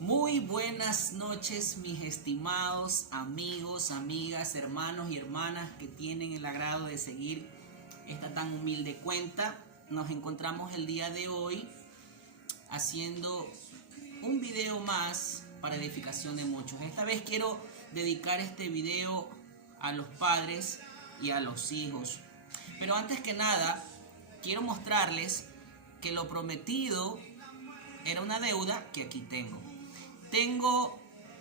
Muy buenas noches, mis estimados amigos, amigas, hermanos y hermanas que tienen el agrado de seguir esta tan humilde cuenta. Nos encontramos el día de hoy haciendo un video más para edificación de muchos. Esta vez quiero dedicar este video a los padres y a los hijos. Pero antes que nada, quiero mostrarles que lo prometido era una deuda que aquí tengo. Tengo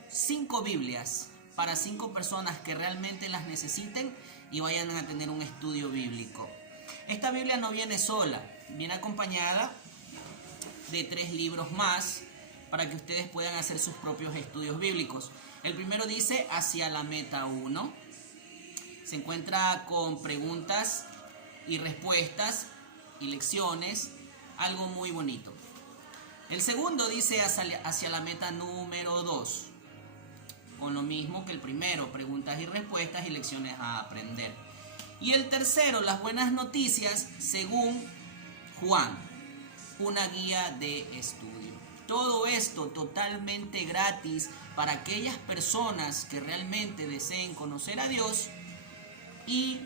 5 Biblias para 5 personas que realmente las necesiten y vayan a tener un estudio bíblico. Esta Biblia no viene sola, viene acompañada de 3 libros más para que ustedes puedan hacer sus propios estudios bíblicos. El primero dice Hacia la Meta 1. Se encuentra con preguntas y respuestas y lecciones, algo muy bonito. El segundo dice Hacia la Meta número 2, con lo mismo que el primero, preguntas y respuestas y lecciones a aprender. Y el tercero, Las Buenas Noticias según Juan, una guía de estudio. Todo esto totalmente gratis para aquellas personas que realmente deseen conocer a Dios y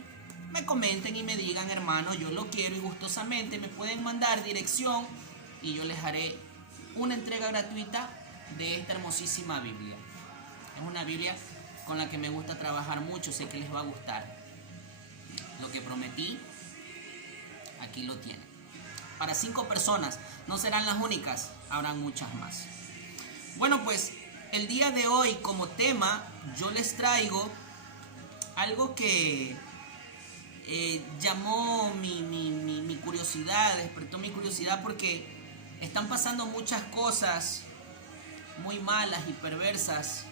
me comenten y me digan: hermano, yo lo quiero, y gustosamente me pueden mandar dirección y yo les haré una entrega gratuita de esta hermosísima Biblia. Es una Biblia con la que me gusta trabajar mucho, sé que les va a gustar. Lo que prometí, aquí lo tienen. Para 5 personas, no serán las únicas, habrán muchas más. Bueno, pues el día de hoy como tema yo les traigo algo que llamó mi curiosidad, despertó mi curiosidad, porque están pasando muchas cosas muy malas y perversas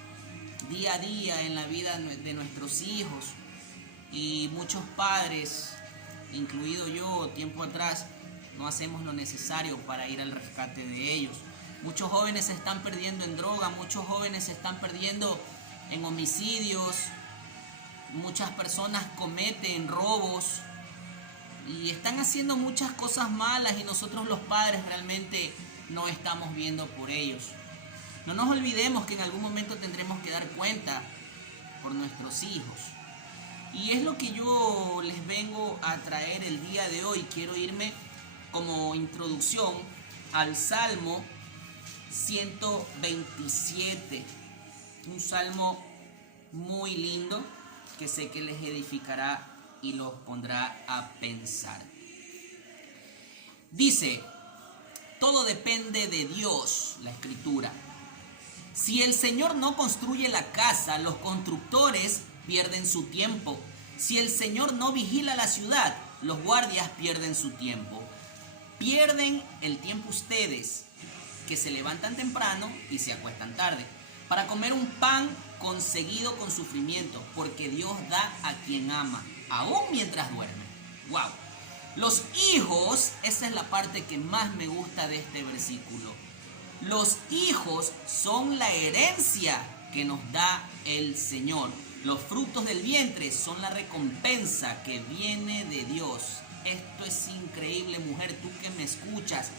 día a día en la vida de nuestros hijos, y muchos padres, incluido yo tiempo atrás, no hacemos lo necesario para ir al rescate de ellos. Muchos jóvenes se están perdiendo en droga, muchos jóvenes se están perdiendo en homicidios, muchas personas cometen robos y están haciendo muchas cosas malas, y nosotros los padres realmente no estamos viendo por ellos. No nos olvidemos que en algún momento tendremos que dar cuenta por nuestros hijos. Y es lo que yo les vengo a traer el día de hoy. Quiero irme como introducción al Salmo 127. Un salmo muy lindo que sé que les edificará y los pondrá a pensar. Dice: todo depende de Dios, la escritura. Si el Señor no construye la casa, los constructores pierden su tiempo. Si el Señor no vigila la ciudad, los guardias pierden su tiempo. Pierden el tiempo ustedes, que se levantan temprano y se acuestan tarde, para comer un pan conseguido con sufrimiento, porque Dios da a quien ama, aún mientras duerme. ¡Wow! Los hijos, esa es la parte que más me gusta de este versículo. Los hijos son la herencia que nos da el Señor. Los frutos del vientre son la recompensa que viene de Dios. Esto es increíble, mujer, tú que me escuchas.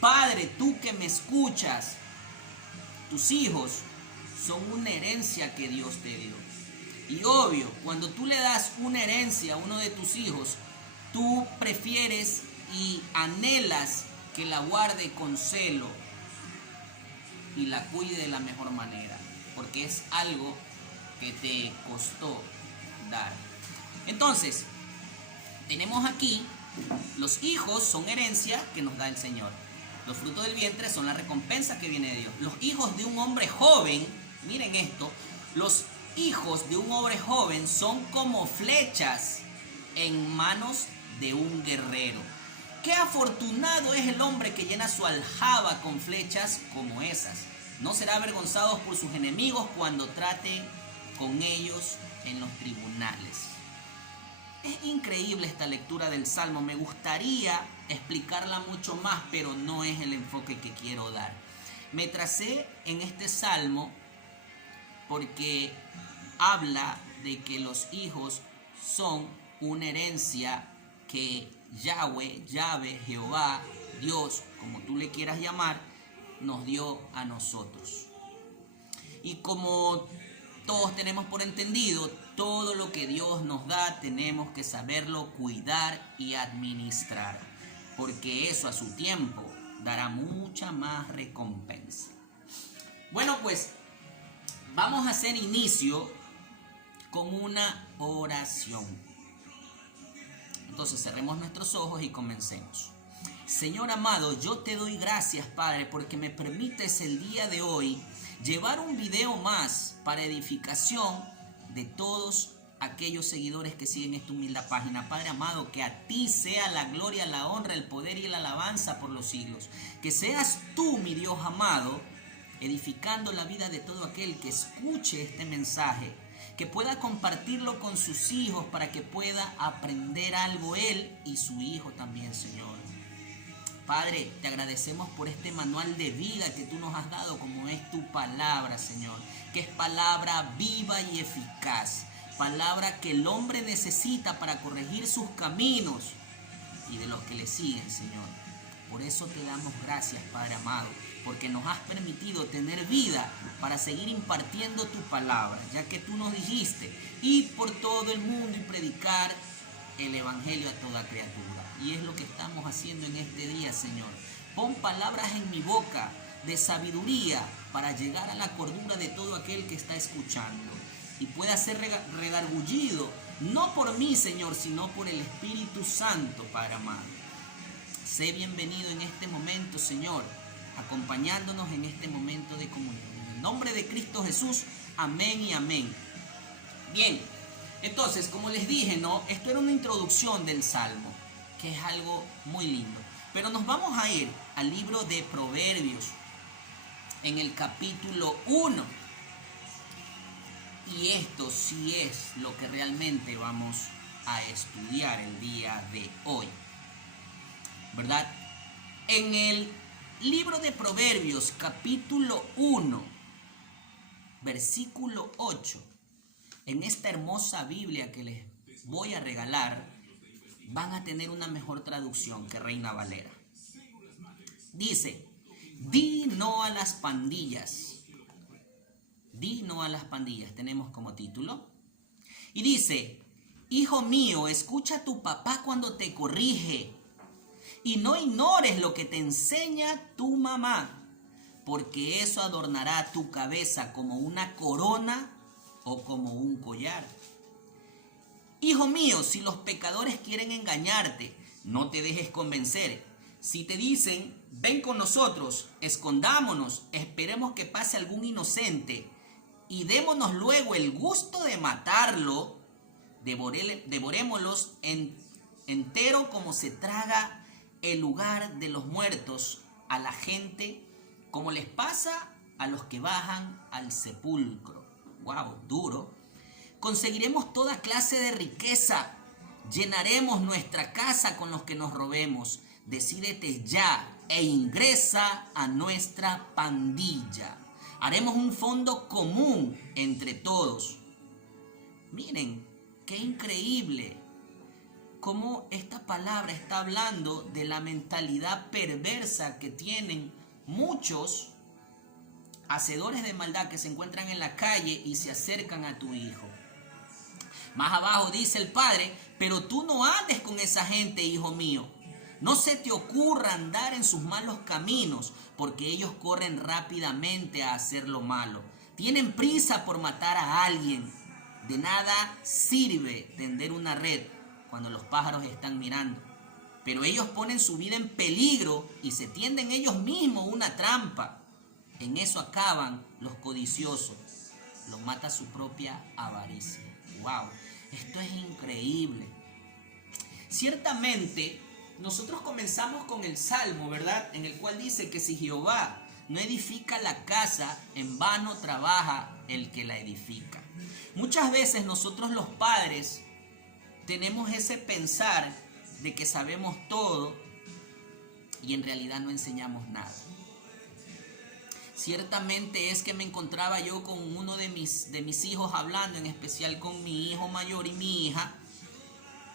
Padre, tú que me escuchas. Tus hijos son una herencia que Dios te dio. Y obvio, cuando tú le das una herencia a uno de tus hijos, tú prefieres y anhelas que la guarde con celo y la cuide de la mejor manera, porque es algo que te costó dar. Entonces, tenemos aquí: los hijos son herencia que nos da el Señor. Los frutos del vientre son la recompensa que viene de Dios. Los hijos de un hombre joven, miren esto, los hijos de un hombre joven son como flechas en manos de un guerrero. Qué afortunado es el hombre que llena su aljaba con flechas como esas. No será avergonzado por sus enemigos cuando trate con ellos en los tribunales. Es increíble esta lectura del Salmo. Me gustaría explicarla mucho más, pero no es el enfoque que quiero dar. Me tracé en este Salmo porque habla de que los hijos son una herencia que Yahweh, Jehová, Dios, como tú le quieras llamar, nos dio a nosotros. Y como todos tenemos por entendido, todo lo que Dios nos da tenemos que saberlo cuidar y administrar, porque eso a su tiempo dará mucha más recompensa. Bueno, pues vamos a hacer inicio con una oración. Entonces cerremos nuestros ojos y comencemos. Señor amado, yo te doy gracias, Padre, porque me permites el día de hoy llevar un video más para edificación de todos aquellos seguidores que siguen esta humilde página. Padre amado, que a ti sea la gloria, la honra, el poder y la alabanza por los siglos. Que seas tú, mi Dios amado, edificando la vida de todo aquel que escuche este mensaje, que pueda compartirlo con sus hijos para que pueda aprender algo él y su hijo también, Señor. Padre, te agradecemos por este manual de vida que tú nos has dado, como es tu palabra, Señor, que es palabra viva y eficaz, palabra que el hombre necesita para corregir sus caminos y de los que le siguen, Señor. Por eso te damos gracias, Padre amado, porque nos has permitido tener vida para seguir impartiendo tu palabra, ya que tú nos dijiste, ir por todo el mundo y predicar el evangelio a toda criatura. Y es lo que estamos haciendo en este día, Señor. Pon palabras en mi boca de sabiduría para llegar a la cordura de todo aquel que está escuchando y pueda ser redargullido, no por mí, Señor, sino por el Espíritu Santo, Padre amado. Sé bienvenido en este momento, Señor, acompañándonos en este momento de comunión. En el nombre de Cristo Jesús, amén y amén. Bien, entonces, como les dije, ¿no? Esto era una introducción del Salmo, que es algo muy lindo. Pero nos vamos a ir al libro de Proverbios, en el capítulo 1. Y esto sí es lo que realmente vamos a estudiar el día de hoy, ¿verdad? En el libro de Proverbios, capítulo 1, versículo 8, en esta hermosa Biblia que les voy a regalar, van a tener una mejor traducción que Reina Valera. Dice: di no a las pandillas. Di no a las pandillas, tenemos como título. Y dice: hijo mío, escucha a tu papá cuando te corrige, y no ignores lo que te enseña tu mamá, porque eso adornará tu cabeza como una corona o como un collar. Hijo mío, si los pecadores quieren engañarte, no te dejes convencer. Si te dicen, ven con nosotros, escondámonos, esperemos que pase algún inocente y démonos luego el gusto de matarlo, devorémoslos entero como se traga el lugar de los muertos a la gente, como les pasa a los que bajan al sepulcro. Wow, duro. Conseguiremos toda clase de riqueza, llenaremos nuestra casa con los que nos robemos. Decídete ya e ingresa a nuestra pandilla. Haremos un fondo común entre todos. Miren, qué increíble cómo esta palabra está hablando de la mentalidad perversa que tienen muchos hacedores de maldad que se encuentran en la calle y se acercan a tu hijo. Más abajo dice el padre: pero tú no andes con esa gente, hijo mío. No se te ocurra andar en sus malos caminos, porque ellos corren rápidamente a hacer lo malo. Tienen prisa por matar a alguien. De nada sirve tender una red cuando los pájaros están mirando. Pero ellos ponen su vida en peligro y se tienden ellos mismos una trampa. En eso acaban los codiciosos. Los mata su propia avaricia. ¡Wow! Esto es increíble. Ciertamente, nosotros comenzamos con el Salmo, ¿verdad? En el cual dice que si Jehová no edifica la casa, en vano trabaja el que la edifica. Muchas veces nosotros los padres tenemos ese pensar de que sabemos todo y en realidad no enseñamos nada. Ciertamente es que me encontraba yo con uno de mis hijos hablando, en especial con mi hijo mayor y mi hija,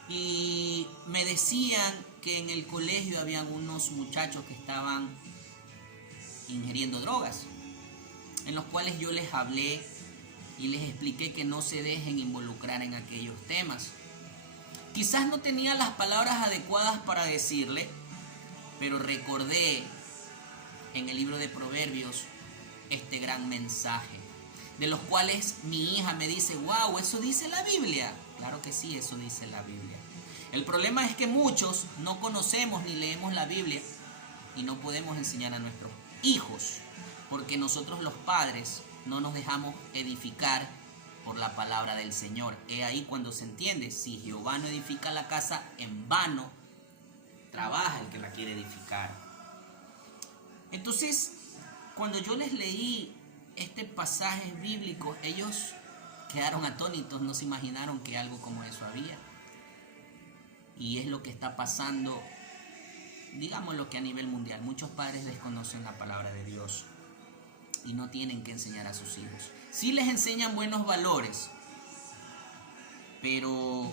y me decían que en el colegio habían unos muchachos que estaban ingiriendo drogas. en los cuales yo les hablé y les expliqué que no se dejen involucrar en aquellos temas. Quizás no tenía las palabras adecuadas para decirle, pero recordé en el libro de Proverbios este gran mensaje, de los cuales mi hija me dice, wow, ¿eso dice la Biblia? Claro que sí, eso dice la Biblia. El problema es que muchos no conocemos ni leemos la Biblia y no podemos enseñar a nuestros hijos, porque nosotros los padres no nos dejamos edificar por la palabra del Señor. He ahí cuando se entiende, si Jehová no edifica la casa, en vano trabaja el que la quiere edificar. Entonces, cuando yo les leí este pasaje bíblico, ellos quedaron atónitos, no se imaginaron que algo como eso había. Y es lo que está pasando, digámoslo que a nivel mundial. Muchos padres desconocen la palabra de Dios y no tienen que enseñar a sus hijos. Sí les enseñan buenos valores, pero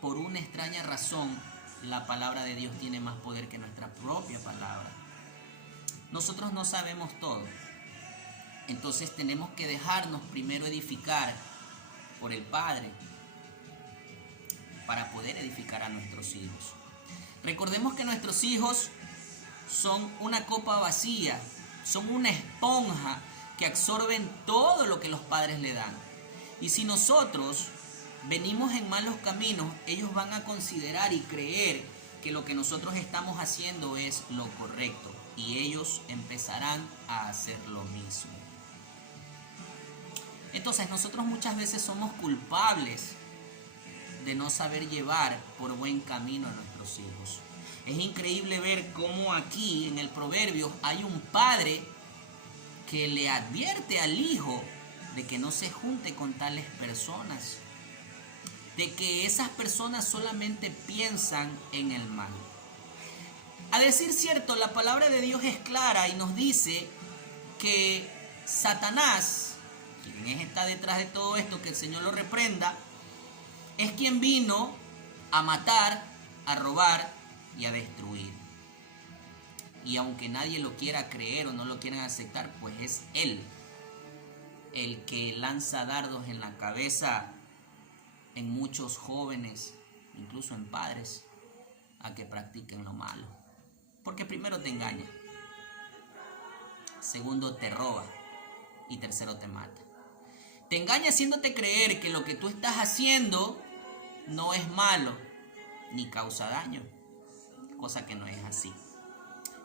por una extraña razón la palabra de Dios tiene más poder que nuestra propia palabra. Nosotros no sabemos todo, entonces tenemos que dejarnos primero edificar por el Padre para poder edificar a nuestros hijos. Recordemos que nuestros hijos son una copa vacía, son una esponja que absorben todo lo que los padres le dan. Y si nosotros venimos en malos caminos, ellos van a considerar y creer que lo que nosotros estamos haciendo es lo correcto, y ellos empezarán a hacer lo mismo. Entonces nosotros muchas veces somos culpables de no saber llevar por buen camino a nuestros hijos. Es increíble ver cómo aquí en el Proverbio hay un padre que le advierte al hijo de que no se junte con tales personas, de que esas personas solamente piensan en el mal. A decir cierto, la palabra de Dios es clara y nos dice que Satanás, quien está detrás de todo esto, que el Señor lo reprenda, es quien vino a matar, a robar y a destruir. Y aunque nadie lo quiera creer o no lo quieran aceptar, pues es Él el que lanza dardos en la cabeza en muchos jóvenes, incluso en padres, a que practiquen lo malo. Porque primero te engaña, segundo te roba y tercero te mata. Te engaña haciéndote creer que lo que tú estás haciendo no es malo ni causa daño, cosa que no es así.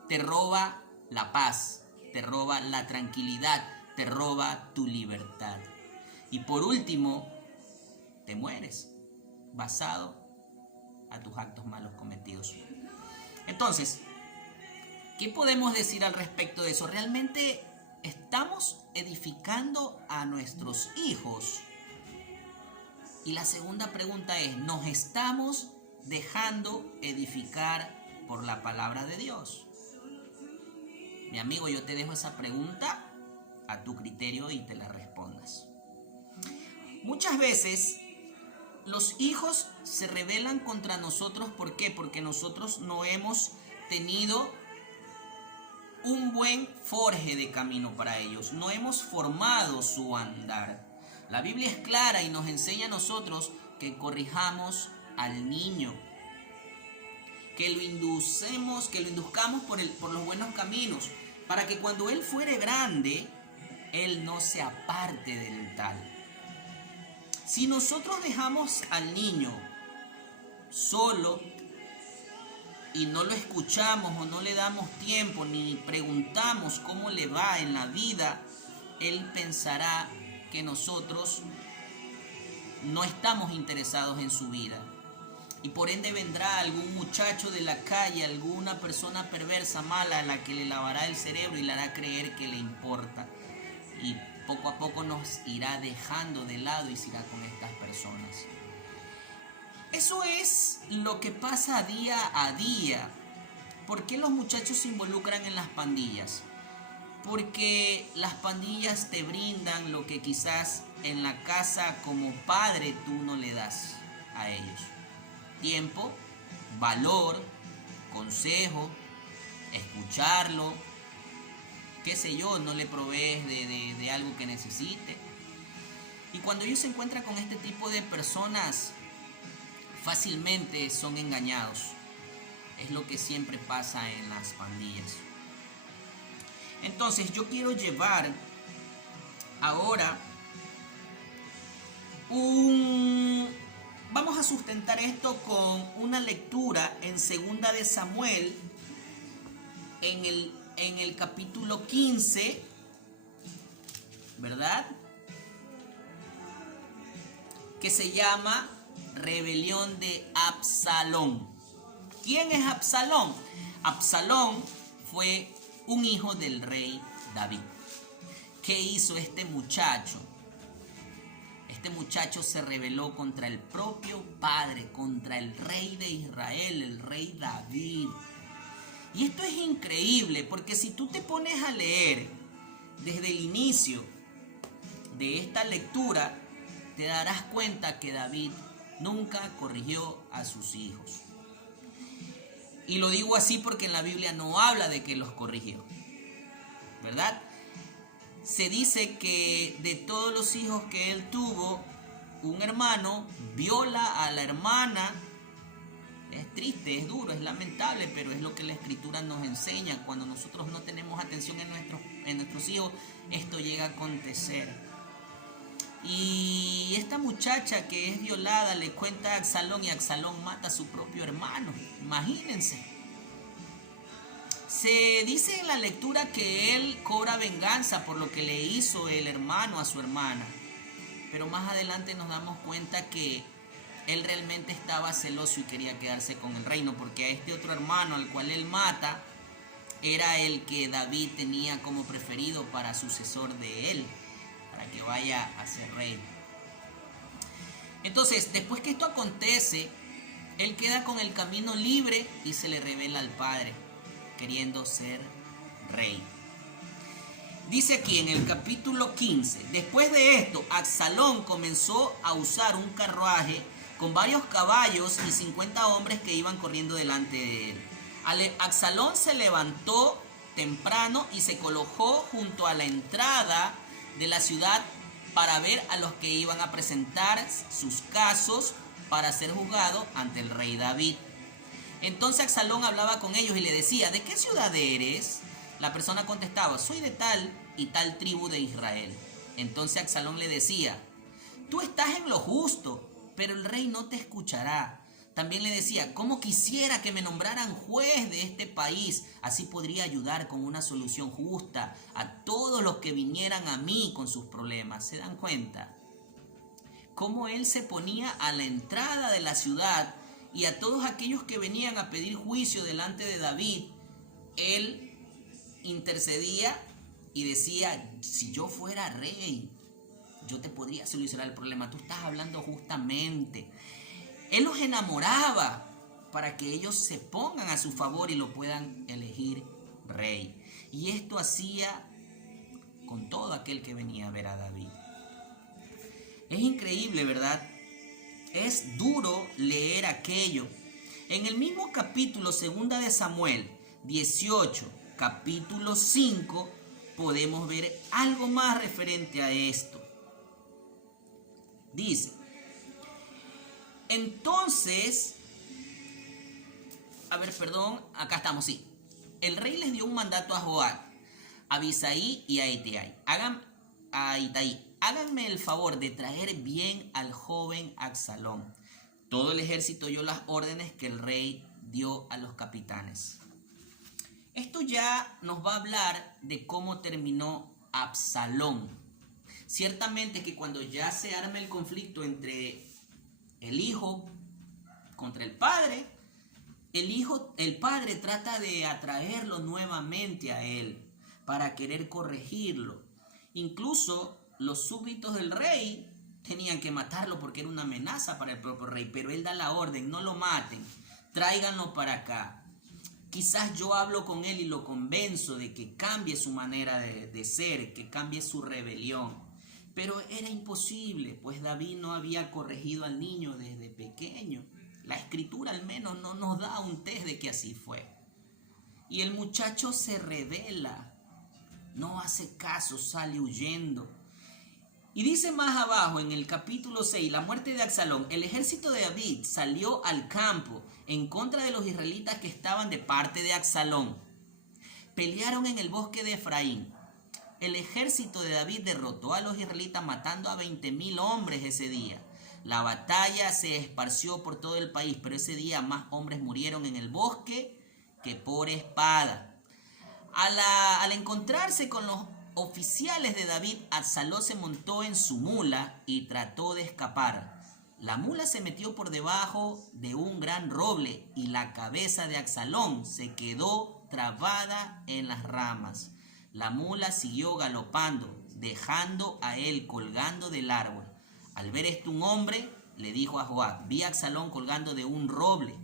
Te roba la paz, te roba la tranquilidad, te roba tu libertad. Y por último, te mueres basado a tus actos malos cometidos. Entonces, ¿qué podemos decir al respecto de eso? ¿Realmente estamos edificando a nuestros hijos? Y la segunda pregunta es, ¿nos estamos dejando edificar por la palabra de Dios? Mi amigo, yo te dejo esa pregunta a tu criterio y te la respondas. Muchas veces los hijos se rebelan contra nosotros. ¿Por qué? Porque nosotros no hemos tenido un buen forje de camino para ellos. No hemos formado su andar. La Biblia es clara y nos enseña a nosotros que corrijamos al niño, que lo induzcamos por los buenos caminos, para que cuando él fuere grande, él no se aparte del tal. Si nosotros dejamos al niño solo y no lo escuchamos o no le damos tiempo ni preguntamos cómo le va en la vida, él pensará que nosotros no estamos interesados en su vida. Y por ende vendrá algún muchacho de la calle, alguna persona perversa, mala, a la que le lavará el cerebro y le hará creer que le importa. Y poco a poco nos irá dejando de lado y se irá con estas personas. Eso es lo que pasa día a día. ¿Por qué los muchachos se involucran en las pandillas? Porque las pandillas te brindan lo que quizás en la casa como padre tú no le das a ellos. Tiempo, valor, consejo, escucharlo, qué sé yo, no le provees de algo que necesite. Y cuando ellos se encuentran con este tipo de personas, fácilmente son engañados. Es lo que siempre pasa en las pandillas. Entonces yo quiero llevar ahora vamos a sustentar esto con una lectura en 2 de Samuel, en el capítulo 15, ¿verdad? Que se llama Rebelión de Absalón. ¿Quién es Absalón? Absalón fue un hijo del rey David. ¿Qué hizo este muchacho? Este muchacho se rebeló contra el propio padre, contra el rey de Israel, el rey David. Y esto es increíble, porque si tú te pones a leer desde el inicio de esta lectura, te darás cuenta que David nunca corrigió a sus hijos. Y lo digo así porque en la Biblia no habla de que los corrigió, ¿verdad? Se dice que de todos los hijos que él tuvo, un hermano viola a la hermana. Es triste, es duro, es lamentable, pero es lo que la Escritura nos enseña. Cuando nosotros no tenemos atención en nuestros hijos, esto llega a acontecer. Y esta muchacha que es violada le cuenta a Absalón y Absalón mata a su propio hermano. Imagínense. Se dice en la lectura que él cobra venganza por lo que le hizo el hermano a su hermana. Pero más adelante nos damos cuenta que él realmente estaba celoso y quería quedarse con el reino, porque a este otro hermano al cual él mata era el que David tenía como preferido para sucesor de él, para que vaya a ser rey. Entonces, después que esto acontece, él queda con el camino libre y se le revela al padre, queriendo ser rey. Dice aquí en el capítulo 15, después de esto, Absalón comenzó a usar un carruaje con varios caballos y 50 hombres que iban corriendo delante de él. Absalón se levantó temprano y se colocó junto a la entrada de la ciudad para ver a los que iban a presentar sus casos para ser juzgados ante el rey David. Entonces Absalón hablaba con ellos y le decía, ¿de qué ciudad eres? La persona contestaba, soy de tal y tal tribu de Israel. Entonces Absalón le decía, tú estás en lo justo, pero el rey no te escuchará. También le decía, ¿cómo quisiera que me nombraran juez de este país? Así podría ayudar con una solución justa a todos los que vinieran a mí con sus problemas. ¿Se dan cuenta? Cómo él se ponía a la entrada de la ciudad y a todos aquellos que venían a pedir juicio delante de David, él intercedía y decía, si yo fuera rey, yo te podría solucionar el problema, tú estás hablando justamente. Él los enamoraba para que ellos se pongan a su favor y lo puedan elegir rey. Y esto hacía con todo aquel que venía a ver a David. Es increíble, ¿verdad? Es duro leer aquello. En el mismo capítulo 2 de Samuel 18, capítulo 5, podemos ver algo más referente a esto. Dice, entonces, acá estamos, sí. El rey les dio un mandato a Joab, a Abisaí y a Itai. Háganme el favor de traer bien al joven Absalón. Todo el ejército oyó las órdenes que el rey dio a los capitanes. Esto ya nos va a hablar de cómo terminó Absalón. Ciertamente que cuando ya se arma el conflicto entre el hijo contra el padre, el padre trata de atraerlo nuevamente a él para querer corregirlo. Incluso los súbditos del rey tenían que matarlo porque era una amenaza para el propio rey, pero él da la orden, no lo maten, tráiganlo para acá. Quizás yo hablo con él y lo convenzo de que cambie su manera de ser, que cambie su rebelión. Pero era imposible, pues David no había corregido al niño desde pequeño. La Escritura al menos no nos da un test de que así fue. Y el muchacho se rebela. no hace caso, sale huyendo. Y dice más abajo en el capítulo 6, la muerte de Absalón, el ejército de David salió al campo en contra de los israelitas que estaban de parte de Absalón. Pelearon en el bosque de Efraín. El ejército de David derrotó a los israelitas matando a 20,000 hombres ese día. La batalla se esparció por todo el país, pero ese día más hombres murieron en el bosque que por espada. Al encontrarse con los oficiales de David, Absalón se montó en su mula y trató de escapar. La mula se metió por debajo de un gran roble y la cabeza de Absalón se quedó trabada en las ramas. La mula siguió galopando, dejando a él colgando del árbol. Al ver esto, un hombre le dijo a Joab: vi a Absalón colgando de un roble.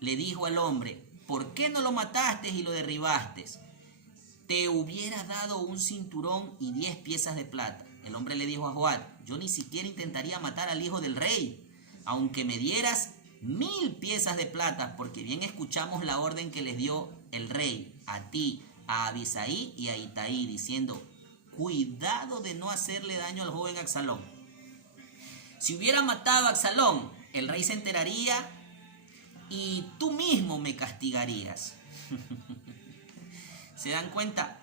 Le dijo al hombre: ¿por qué no lo mataste y lo derribaste? Te hubiera dado un cinturón y 10 piezas de plata. El hombre le dijo a Joab: yo ni siquiera intentaría matar al hijo del rey, aunque me dieras 1,000 piezas de plata, porque bien escuchamos la orden que les dio el rey a ti, a Abisai y a Itaí, diciendo: cuidado de no hacerle daño al joven Absalón. Si hubiera matado a Absalón, el rey se enteraría y tú mismo me castigarías. ¿Se dan cuenta?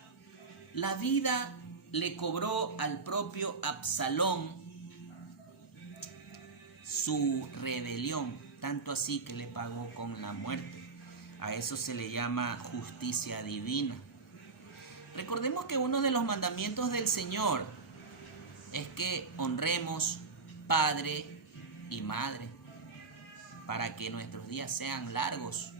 La vida le cobró al propio Absalón su rebelión, tanto así que le pagó con la muerte. A eso se le llama justicia divina. Recordemos que uno de los mandamientos del Señor es que honremos padre y madre para que nuestros días sean largos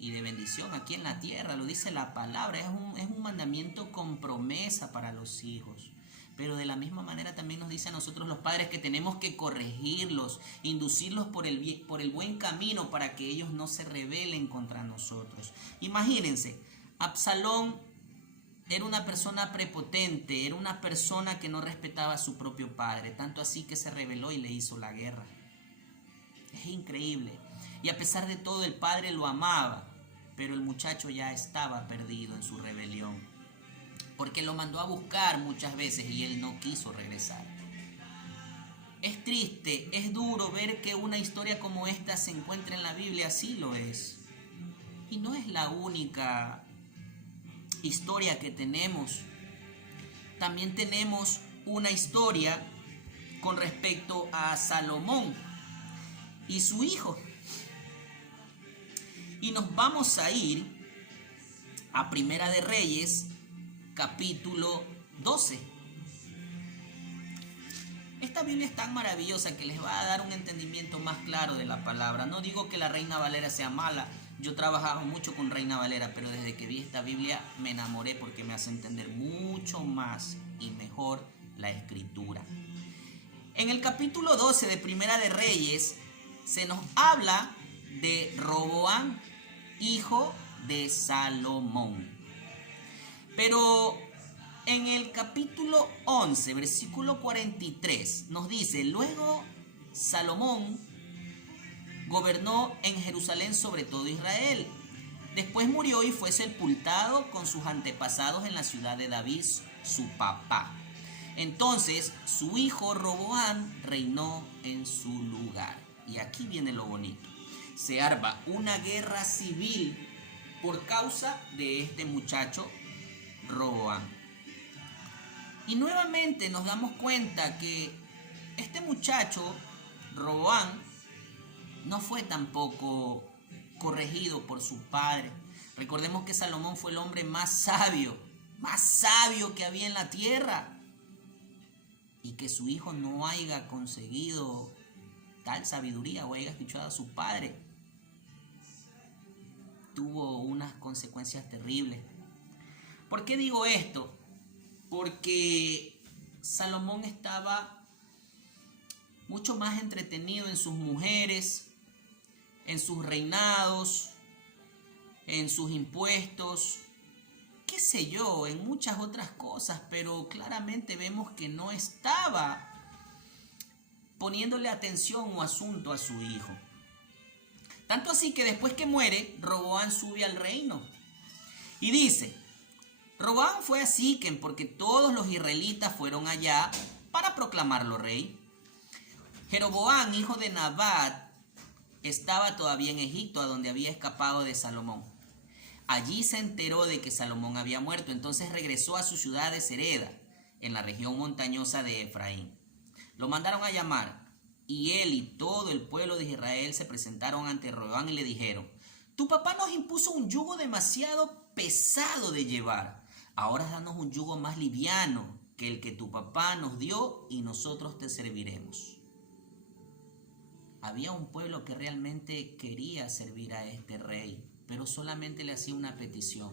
y de bendición aquí en la tierra. Lo dice la palabra, es un mandamiento con promesa para los hijos. Pero de la misma manera también nos dice a nosotros los padres que tenemos que corregirlos, inducirlos por el buen camino para que ellos no se rebelen contra nosotros. Imagínense, Absalón era una persona prepotente, era una persona que no respetaba a su propio padre, tanto así que se rebeló y le hizo la guerra. Es increíble. Y a pesar de todo, el padre lo amaba, pero el muchacho ya estaba perdido en su rebelión, porque lo mandó a buscar muchas veces y él no quiso regresar. Es triste, es duro ver que una historia como esta se encuentra en la Biblia, sí lo es. Y no es la única historia que tenemos. También tenemos una historia con respecto a Salomón y su hijo. Y nos vamos a ir a Primera de Reyes, capítulo 12. Esta Biblia es tan maravillosa que les va a dar un entendimiento más claro de la palabra. No digo que la Reina Valera sea mala. Yo trabajaba mucho con Reina Valera, pero desde que vi esta Biblia me enamoré porque me hace entender mucho más y mejor la Escritura. En el capítulo 12 de Primera de Reyes se nos habla de Roboam, hijo de Salomón. Pero en el capítulo 11, versículo 43, nos dice: luego Salomón gobernó en Jerusalén sobre todo Israel. Después murió y fue sepultado con sus antepasados en la ciudad de David, su papá. Entonces su hijo Roboam reinó en su lugar. Y aquí viene lo bonito. Se arma una guerra civil por causa de este muchacho Roboam. Y nuevamente nos damos cuenta que este muchacho Roboam no fue tampoco corregido por su padre. Recordemos que Salomón fue el hombre más sabio que había en la tierra, y que su hijo no haya conseguido tal sabiduría o haya escuchado a su padre tuvo unas consecuencias terribles. ¿Por qué digo esto? Porque Salomón estaba mucho más entretenido en sus mujeres, en sus reinados, en sus impuestos, qué sé yo, en muchas otras cosas, pero claramente vemos que no estaba poniéndole atención o asunto a su hijo. Tanto así que después que muere, Roboam sube al reino. Y dice: Roboam fue a Siquem porque todos los israelitas fueron allá para proclamarlo rey. Jeroboam, hijo de Nabat, estaba todavía en Egipto, a donde había escapado de Salomón. Allí se enteró de que Salomón había muerto, entonces regresó a su ciudad de Sereda, en la región montañosa de Efraín. Lo mandaron a llamar, y él y todo el pueblo de Israel se presentaron ante Roboam y le dijeron: tu papá nos impuso un yugo demasiado pesado de llevar. Ahora danos un yugo más liviano que el que tu papá nos dio y nosotros te serviremos. Había un pueblo que realmente quería servir a este rey, pero solamente le hacía una petición: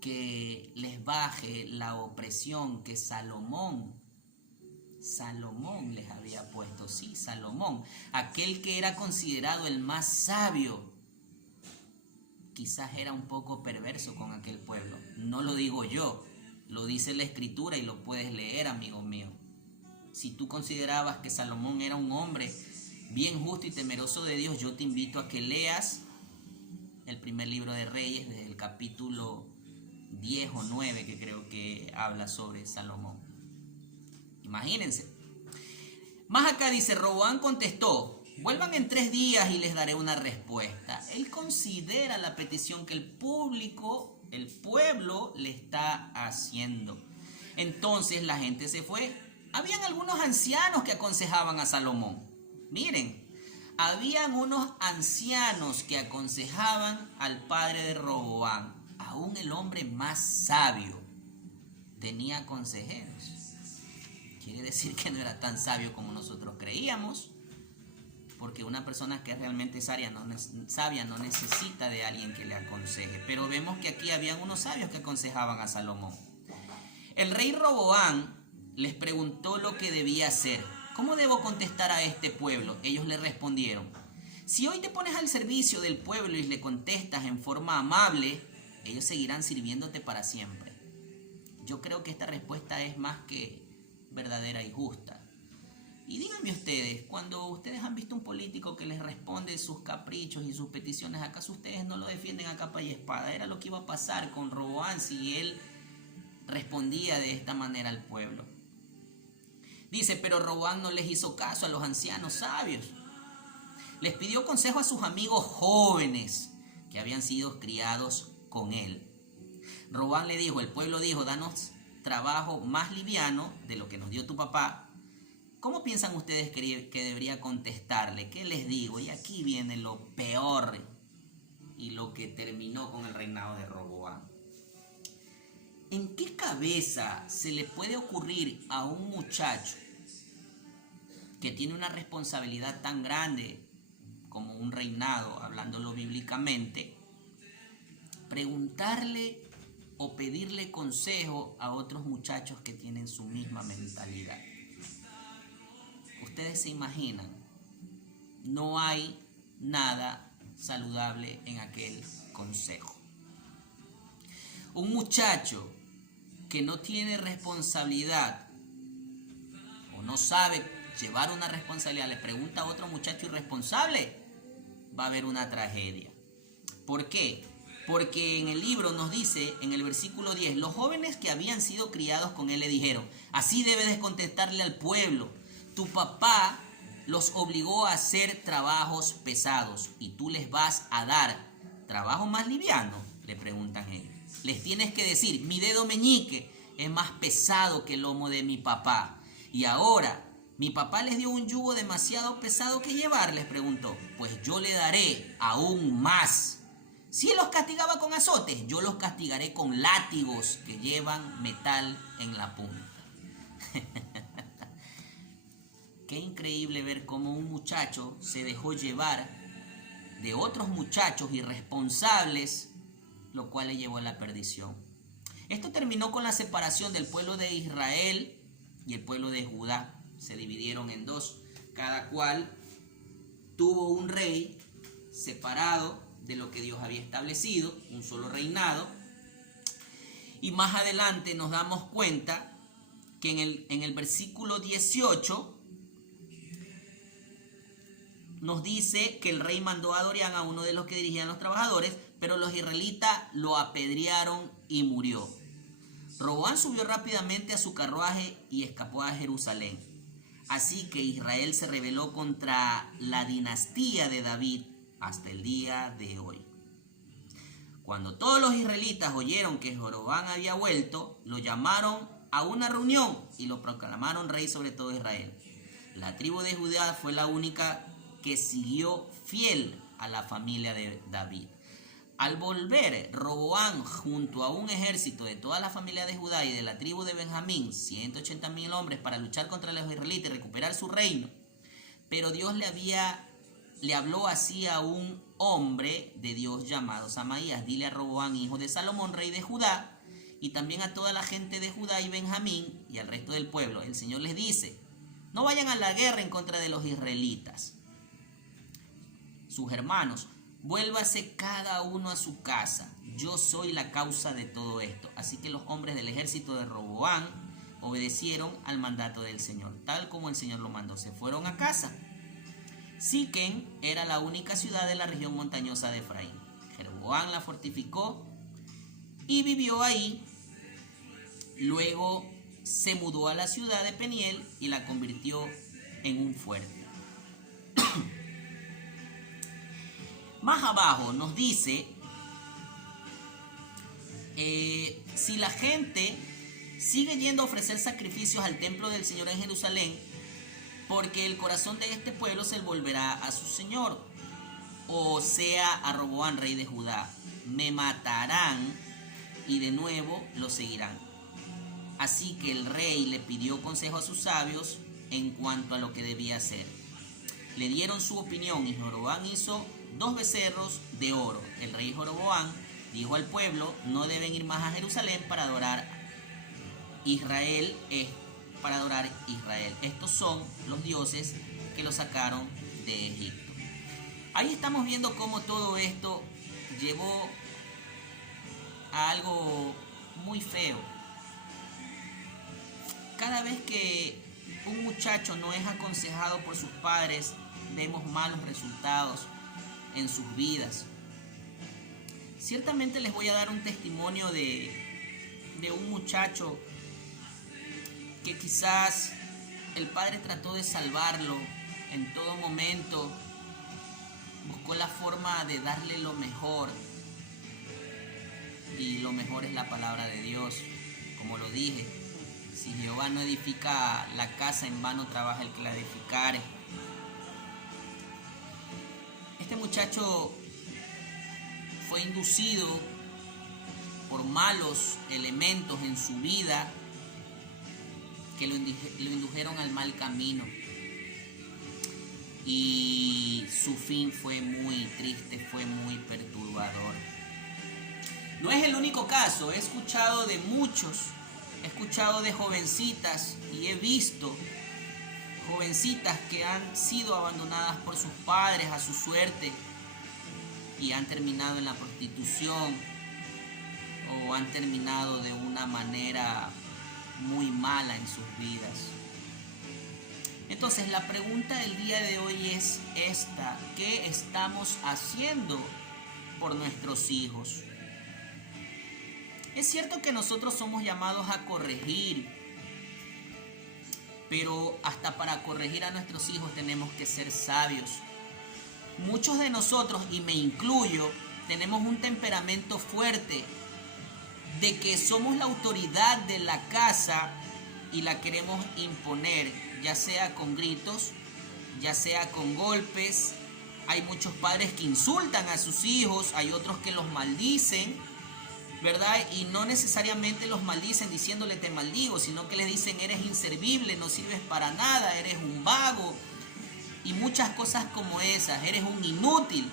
que les baje la opresión que Salomón les había puesto. Sí, Salomón, aquel que era considerado el más sabio, quizás era un poco perverso con aquel pueblo. No lo digo yo, lo dice la Escritura y lo puedes leer, amigo mío. Si tú considerabas que Salomón era un hombre bien justo y temeroso de Dios, yo te invito a que leas el primer libro de Reyes, desde el capítulo 10 o 9, que creo que habla sobre Salomón. Imagínense. Más acá dice: Roboam contestó: vuelvan en 3 días y les daré una respuesta. Él considera la petición que el pueblo le está haciendo. Entonces la gente se fue. Habían algunos ancianos que aconsejaban a Salomón. Miren, habían unos ancianos que aconsejaban al padre de Roboam. Aún el hombre más sabio tenía consejeros. Quiere decir que no era tan sabio como nosotros creíamos, porque una persona que es realmente sabia no necesita de alguien que le aconseje. Pero vemos que aquí habían unos sabios que aconsejaban a Salomón. El rey Roboam les preguntó lo que debía hacer. ¿Cómo debo contestar a este pueblo? Ellos le respondieron: si hoy te pones al servicio del pueblo y le contestas en forma amable, ellos seguirán sirviéndote para siempre. Yo creo que esta respuesta es más que verdadera y justa. Y díganme ustedes, cuando ustedes han visto un político que les responde sus caprichos y sus peticiones, ¿acaso ustedes no lo defienden a capa y espada? Era lo que iba a pasar con Roboam si él respondía de esta manera al pueblo. Dice: pero Roboam no les hizo caso a los ancianos sabios. Les pidió consejo a sus amigos jóvenes que habían sido criados con él. Roboam le dijo: el pueblo dijo, danos trabajo más liviano de lo que nos dio tu papá. ¿Cómo piensan ustedes que debería contestarle? ¿Qué les digo? Y aquí viene lo peor y lo que terminó con el reinado de Roboam. ¿En qué cabeza se le puede ocurrir a un muchacho que tiene una responsabilidad tan grande como un reinado, hablándolo bíblicamente, preguntarle o pedirle consejo a otros muchachos que tienen su misma mentalidad? Ustedes se imaginan, no hay nada saludable en aquel consejo. Un muchacho que no tiene responsabilidad o no sabe llevar una responsabilidad, le pregunta a otro muchacho irresponsable, va a haber una tragedia. ¿Por qué? Porque en el libro nos dice, en el versículo 10, los jóvenes que habían sido criados con él le dijeron: así debes contestarle al pueblo, tu papá los obligó a hacer trabajos pesados y tú les vas a dar trabajo más liviano, le preguntan ellos. Les tienes que decir: mi dedo meñique es más pesado que el lomo de mi papá. Y ahora, ¿mi papá les dio un yugo demasiado pesado que llevar?, les preguntó. Pues yo le daré aún más. Si él los castigaba con azotes, yo los castigaré con látigos que llevan metal en la punta. Qué increíble ver cómo un muchacho se dejó llevar de otros muchachos irresponsables, lo cual le llevó a la perdición. Esto terminó con la separación del pueblo de Israel y el pueblo de Judá. Se dividieron en dos. Cada cual tuvo un rey separado de lo que Dios había establecido, un solo reinado. Y más adelante nos damos cuenta que en el versículo 18 nos dice que el rey mandó a Dorián, a uno de los que dirigían los trabajadores, pero los israelitas lo apedrearon y murió. Roboam subió rápidamente a su carruaje y escapó a Jerusalén. Así que Israel se rebeló contra la dinastía de David hasta el día de hoy. Cuando todos los israelitas oyeron que Jeroboam había vuelto, lo llamaron a una reunión y lo proclamaron rey sobre todo Israel. La tribu de Judá fue la única que siguió fiel a la familia de David. Al volver Roboam junto a un ejército de toda la familia de Judá y de la tribu de Benjamín, 180,000 hombres, para luchar contra los israelitas y recuperar su reino, pero Dios le habló así a un hombre de Dios llamado Samaías: dile a Roboam, hijo de Salomón, rey de Judá, y también a toda la gente de Judá y Benjamín y al resto del pueblo, el Señor les dice: no vayan a la guerra en contra de los israelitas, sus hermanos. Vuélvase cada uno a su casa. Yo soy la causa de todo esto. Así que los hombres del ejército de Roboam obedecieron al mandato del Señor, tal como el Señor lo mandó. Se fueron a casa. Siquem era la única ciudad de la región montañosa de Efraín. Jeroboam la fortificó y vivió ahí. Luego se mudó a la ciudad de Peniel y la convirtió en un fuerte. Más abajo nos dice, si la gente sigue yendo a ofrecer sacrificios al templo del Señor en Jerusalén, porque el corazón de este pueblo se volverá a su Señor, o sea, a Roboam, rey de Judá, me matarán y de nuevo lo seguirán. Así que el rey le pidió consejo a sus sabios en cuanto a lo que debía hacer. Le dieron su opinión y Jeroboam hizo 2 becerros de oro. El rey Jeroboam dijo al pueblo: no deben ir más a Jerusalén para adorar Israel. Estos son los dioses que lo sacaron de Egipto. Ahí estamos viendo cómo todo esto llevó a algo muy feo. Cada vez que un muchacho no es aconsejado por sus padres, vemos malos resultados en sus vidas. Ciertamente les voy a dar un testimonio de un muchacho que quizás el padre trató de salvarlo en todo momento, buscó la forma de darle lo mejor, y lo mejor es la palabra de Dios. Como lo dije, si Jehová no edifica la casa, en vano trabaja el que la edificare. Este muchacho fue inducido por malos elementos en su vida que lo indujeron al mal camino, y su fin fue muy triste, fue muy perturbador. No es el único caso, he escuchado de muchos, he escuchado de jovencitas y he visto jovencitas que han sido abandonadas por sus padres a su suerte y han terminado en la prostitución o han terminado de una manera muy mala en sus vidas. Entonces la pregunta del día de hoy es esta: ¿qué estamos haciendo por nuestros hijos? Es cierto que nosotros somos llamados a corregir, pero hasta para corregir a nuestros hijos tenemos que ser sabios. Muchos de nosotros, y me incluyo, tenemos un temperamento fuerte de que somos la autoridad de la casa y la queremos imponer, ya sea con gritos, ya sea con golpes. Hay muchos padres que insultan a sus hijos, hay otros que los maldicen, ¿verdad? Y no necesariamente los maldicen diciéndole te maldigo, sino que les dicen eres inservible, no sirves para nada, eres un vago y muchas cosas como esas, eres un inútil.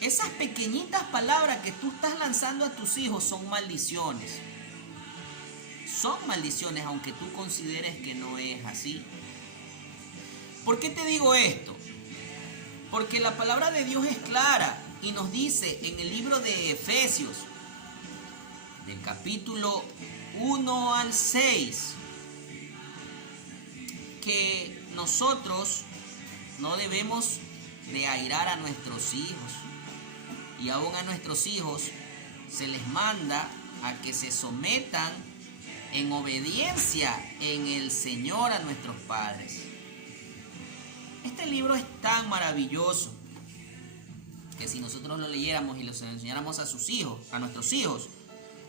Esas pequeñitas palabras que tú estás lanzando a tus hijos son maldiciones. Son maldiciones aunque tú consideres que no es así. ¿Por qué te digo esto? Porque la palabra de Dios es clara y nos dice en el libro de Efesios, del capítulo 1 al 6, que nosotros no debemos de airar a nuestros hijos, y aún a nuestros hijos se les manda a que se sometan en obediencia en el Señor a nuestros padres. Este libro es tan maravilloso que si nosotros lo leyéramos y lo enseñáramos a sus hijos, a nuestros hijos,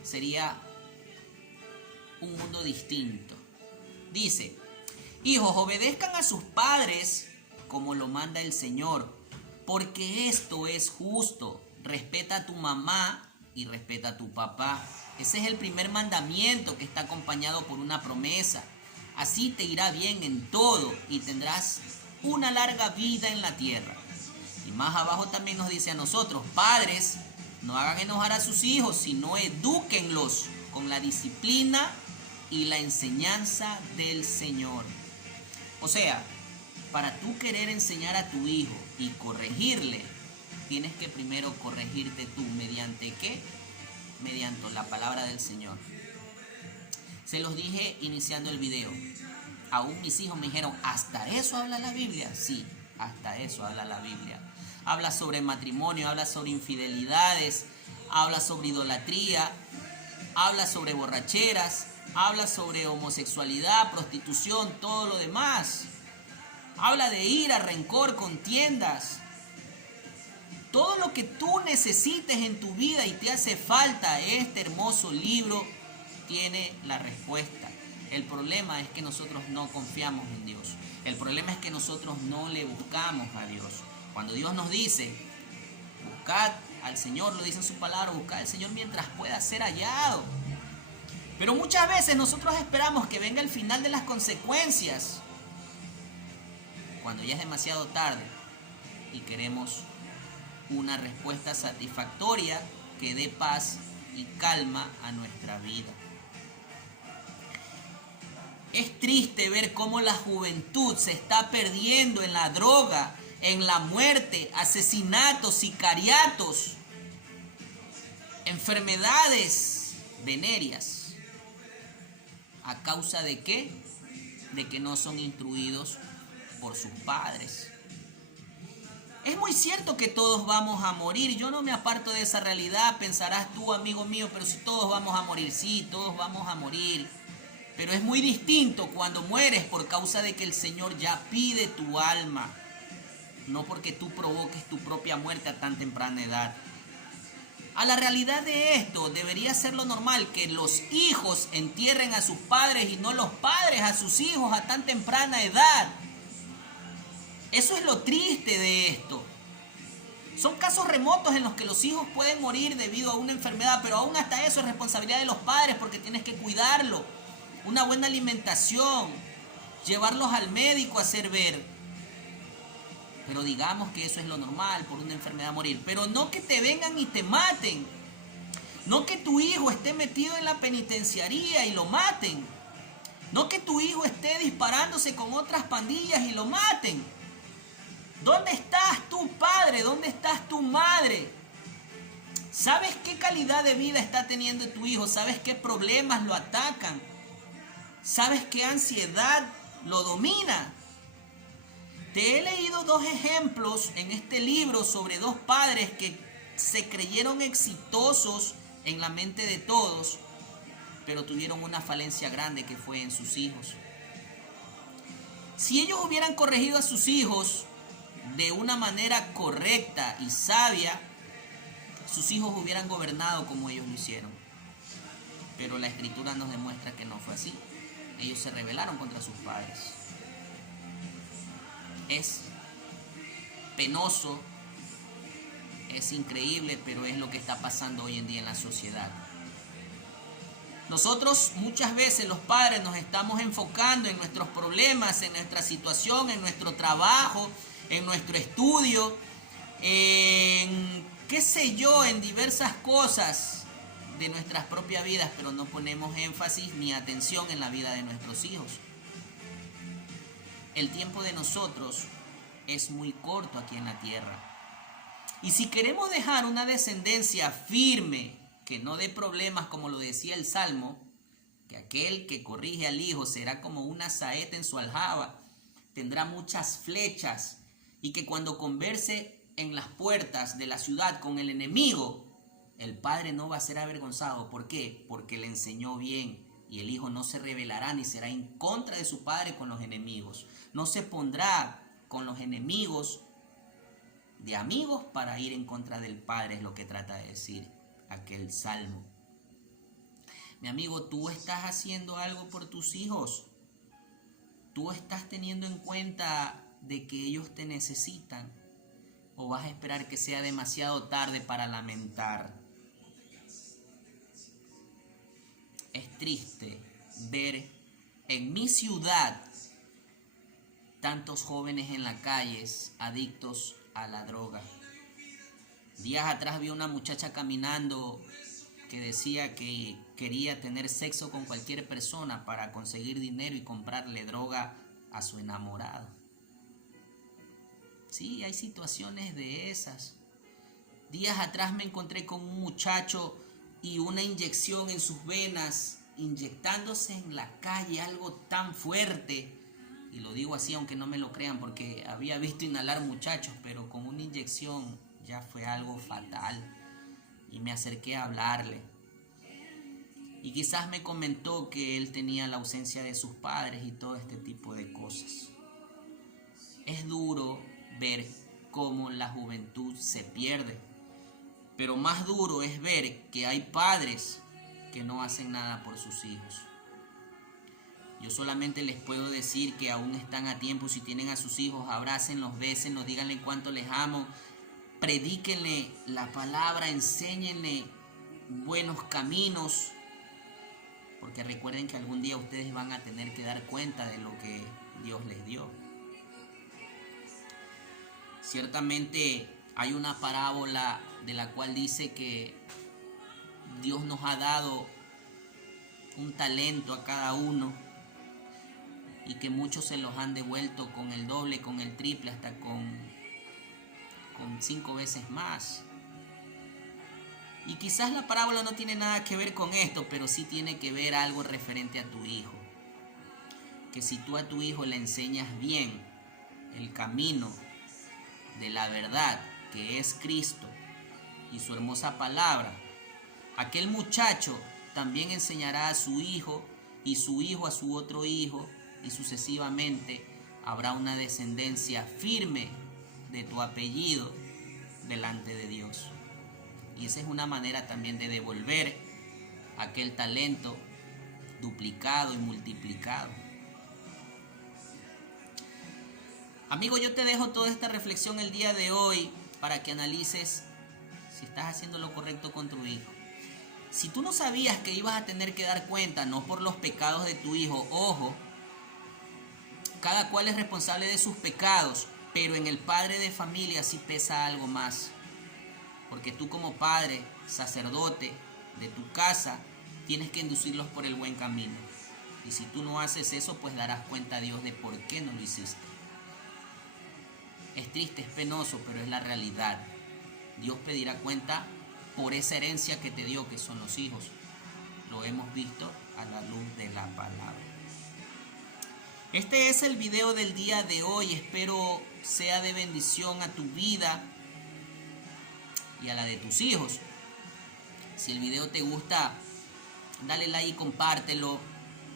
sería un mundo distinto. Dice: hijos, obedezcan a sus padres como lo manda el Señor, porque esto es justo. Respeta a tu mamá y respeta a tu papá. Ese es el primer mandamiento que está acompañado por una promesa. Así te irá bien en todo y tendrás una larga vida en la tierra. Y más abajo también nos dice a nosotros: padres, no hagan enojar a sus hijos, sino edúquenlos con la disciplina y la enseñanza del Señor. O sea, para tú querer enseñar a tu hijo y corregirle, tienes que primero corregirte tú. ¿Mediante qué? Mediante la palabra del Señor. Se los dije iniciando el video. Aún mis hijos me dijeron: ¿hasta eso habla la Biblia? Sí, hasta eso habla la Biblia. Habla sobre matrimonio, habla sobre infidelidades, habla sobre idolatría, habla sobre borracheras, habla sobre homosexualidad, prostitución, todo lo demás. Habla de ira, rencor, contiendas. Todo lo que tú necesites en tu vida y te hace falta, este hermoso libro tiene la respuesta. El problema es que nosotros no confiamos en Dios. El problema es que nosotros no le buscamos a Dios. Cuando Dios nos dice: buscad al Señor, lo dice en su palabra, buscad al Señor mientras pueda ser hallado. Pero muchas veces nosotros esperamos que venga el final de las consecuencias, cuando ya es demasiado tarde, y queremos una respuesta satisfactoria que dé paz y calma a nuestra vida. Es triste ver cómo la juventud se está perdiendo en la droga, en la muerte, asesinatos, sicariatos, enfermedades venéreas. ¿A causa de qué? De que no son instruidos por sus padres. Es muy cierto que todos vamos a morir. Yo no me aparto de esa realidad. Pensarás tú, amigo mío, pero si todos vamos a morir. Sí, todos vamos a morir. Pero es muy distinto cuando mueres por causa de que el Señor ya pide tu alma. No porque tú provoques tu propia muerte a tan temprana edad. A la realidad de esto debería ser lo normal que los hijos entierren a sus padres y no los padres a sus hijos a tan temprana edad. Eso es lo triste de esto. Son casos remotos en los que los hijos pueden morir debido a una enfermedad, pero aún hasta eso es responsabilidad de los padres porque tienes que cuidarlo. Una buena alimentación, llevarlos al médico a hacer ver. Pero digamos que eso es lo normal, por una enfermedad morir. Pero no que te vengan y te maten. No que tu hijo esté metido en la penitenciaría y lo maten. No que tu hijo esté disparándose con otras pandillas y lo maten. ¿Dónde estás tú, padre? ¿Dónde estás tu madre? ¿Sabes qué calidad de vida está teniendo tu hijo? ¿Sabes qué problemas lo atacan? ¿Sabes qué ansiedad lo domina? Te he leído 2 ejemplos en este libro sobre 2 padres que se creyeron exitosos en la mente de todos, pero tuvieron una falencia grande que fue en sus hijos. Si ellos hubieran corregido a sus hijos de una manera correcta y sabia, sus hijos hubieran gobernado como ellos lo hicieron. Pero la Escritura nos demuestra que no fue así. Ellos se rebelaron contra sus padres. Es penoso, es increíble, pero es lo que está pasando hoy en día en la sociedad. Nosotros muchas veces los padres nos estamos enfocando en nuestros problemas, en nuestra situación, en nuestro trabajo, en nuestro estudio, en qué sé yo, en diversas cosas de nuestras propias vidas, pero no ponemos énfasis ni atención en la vida de nuestros hijos. El tiempo de nosotros es muy corto aquí en la tierra. Y si queremos dejar una descendencia firme, que no dé problemas, como lo decía el Salmo, que aquel que corrige al hijo será como una saeta en su aljaba, tendrá muchas flechas, y que cuando converse en las puertas de la ciudad con el enemigo, El padre no va a ser avergonzado. ¿Por qué? Porque le enseñó bien. Y el hijo no se rebelará ni será en contra de su padre con los enemigos. No se pondrá con los enemigos de amigos para ir en contra del padre, es lo que trata de decir aquel salmo. Mi amigo, ¿tú estás haciendo algo por tus hijos? ¿Tú estás teniendo en cuenta de que ellos te necesitan? ¿O vas a esperar que sea demasiado tarde para lamentar? Es triste ver en mi ciudad tantos jóvenes en las calles adictos a la droga. Días atrás vi una muchacha caminando que decía que quería tener sexo con cualquier persona para conseguir dinero y comprarle droga a su enamorado. Sí, hay situaciones de esas. Días atrás me encontré con un muchacho y una inyección en sus venas, inyectándose en la calle algo tan fuerte. Y lo digo así aunque no me lo crean porque había visto inhalar muchachos, pero con una inyección ya fue algo fatal. Y me acerqué a hablarle. Y quizás me comentó que él tenía la ausencia de sus padres y todo este tipo de cosas. Es duro ver cómo la juventud se pierde. Pero más duro es ver que hay padres que no hacen nada por sus hijos. Yo solamente les puedo decir que aún están a tiempo. Si tienen a sus hijos, abrácenlos, bésenlos, díganle cuánto les amo. Predíquenle la palabra, enséñenle buenos caminos. Porque recuerden que algún día ustedes van a tener que dar cuenta de lo que Dios les dio. Ciertamente hay una parábola de la cual dice que Dios nos ha dado un talento a cada uno y que muchos se los han devuelto con el doble, con el triple, hasta con 5 veces más. Y quizás la parábola no tiene nada que ver con esto, pero sí tiene que ver algo referente a tu hijo. Que si tú a tu hijo le enseñas bien el camino de la verdad, que es Cristo y su hermosa palabra, aquel muchacho también enseñará a su hijo y su hijo a su otro hijo, y sucesivamente habrá una descendencia firme de tu apellido delante de Dios. Y esa es una manera también de devolver aquel talento duplicado y multiplicado. Amigo, yo te dejo toda esta reflexión el día de hoy para que analices si estás haciendo lo correcto con tu hijo. Si tú no sabías que ibas a tener que dar cuenta, no por los pecados de tu hijo, ojo, cada cual es responsable de sus pecados, pero en el padre de familia sí pesa algo más. Porque tú como padre, sacerdote de tu casa, tienes que inducirlos por el buen camino. Y si tú no haces eso, pues darás cuenta a Dios de por qué no lo hiciste. Es triste, es penoso, pero es la realidad. Dios pedirá cuenta por esa herencia que te dio, que son los hijos. Lo hemos visto a la luz de la palabra. Este es el video del día de hoy. Espero sea de bendición a tu vida y a la de tus hijos. Si el video te gusta, dale like y compártelo.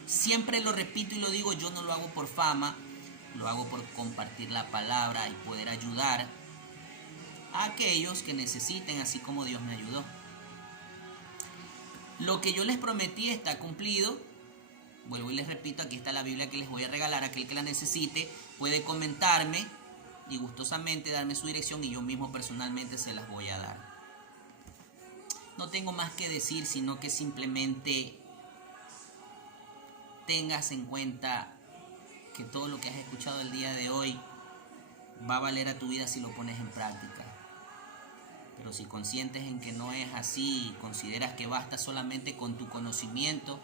Siempre lo repito y lo digo, yo no lo hago por fama, lo hago por compartir la palabra y poder ayudar a aquellos que necesiten, así como Dios me ayudó. Lo que yo les prometí está cumplido. Vuelvo y les repito, aquí está la Biblia que les voy a regalar. Aquel que la necesite puede comentarme y gustosamente darme su dirección y yo mismo personalmente se las voy a dar. No tengo más que decir, sino que simplemente tengas en cuenta que todo lo que has escuchado el día de hoy va a valer a tu vida si lo pones en práctica. Pero si consientes en que no es así y consideras que basta solamente con tu conocimiento,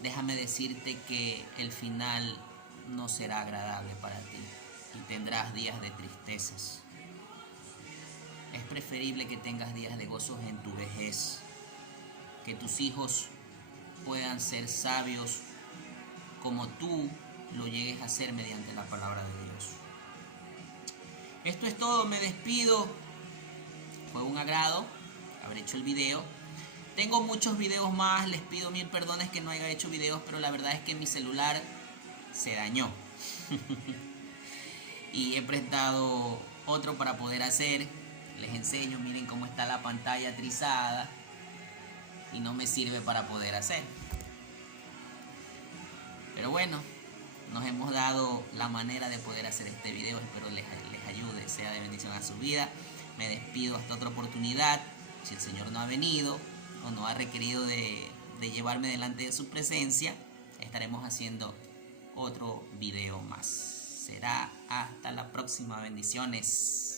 déjame decirte que el final no será agradable para ti y tendrás días de tristezas. Es preferible que tengas días de gozos en tu vejez, que tus hijos puedan ser sabios como tú lo llegues a ser mediante la palabra de Dios. Esto es todo, me despido. fue un agrado haber hecho el video. Tengo muchos videos más, les pido mil perdones que no haya hecho videos, pero la verdad es que mi celular se dañó. Y he prestado otro para poder hacer. Les enseño, miren cómo está la pantalla trizada y no me sirve para poder hacer. Pero bueno, nos hemos dado la manera de poder hacer este video. Espero les ayude, sea de bendición a su vida. Me despido hasta otra oportunidad. Si el Señor no ha venido o no ha requerido de llevarme delante de su presencia, estaremos haciendo otro video más. Será hasta la próxima. Bendiciones.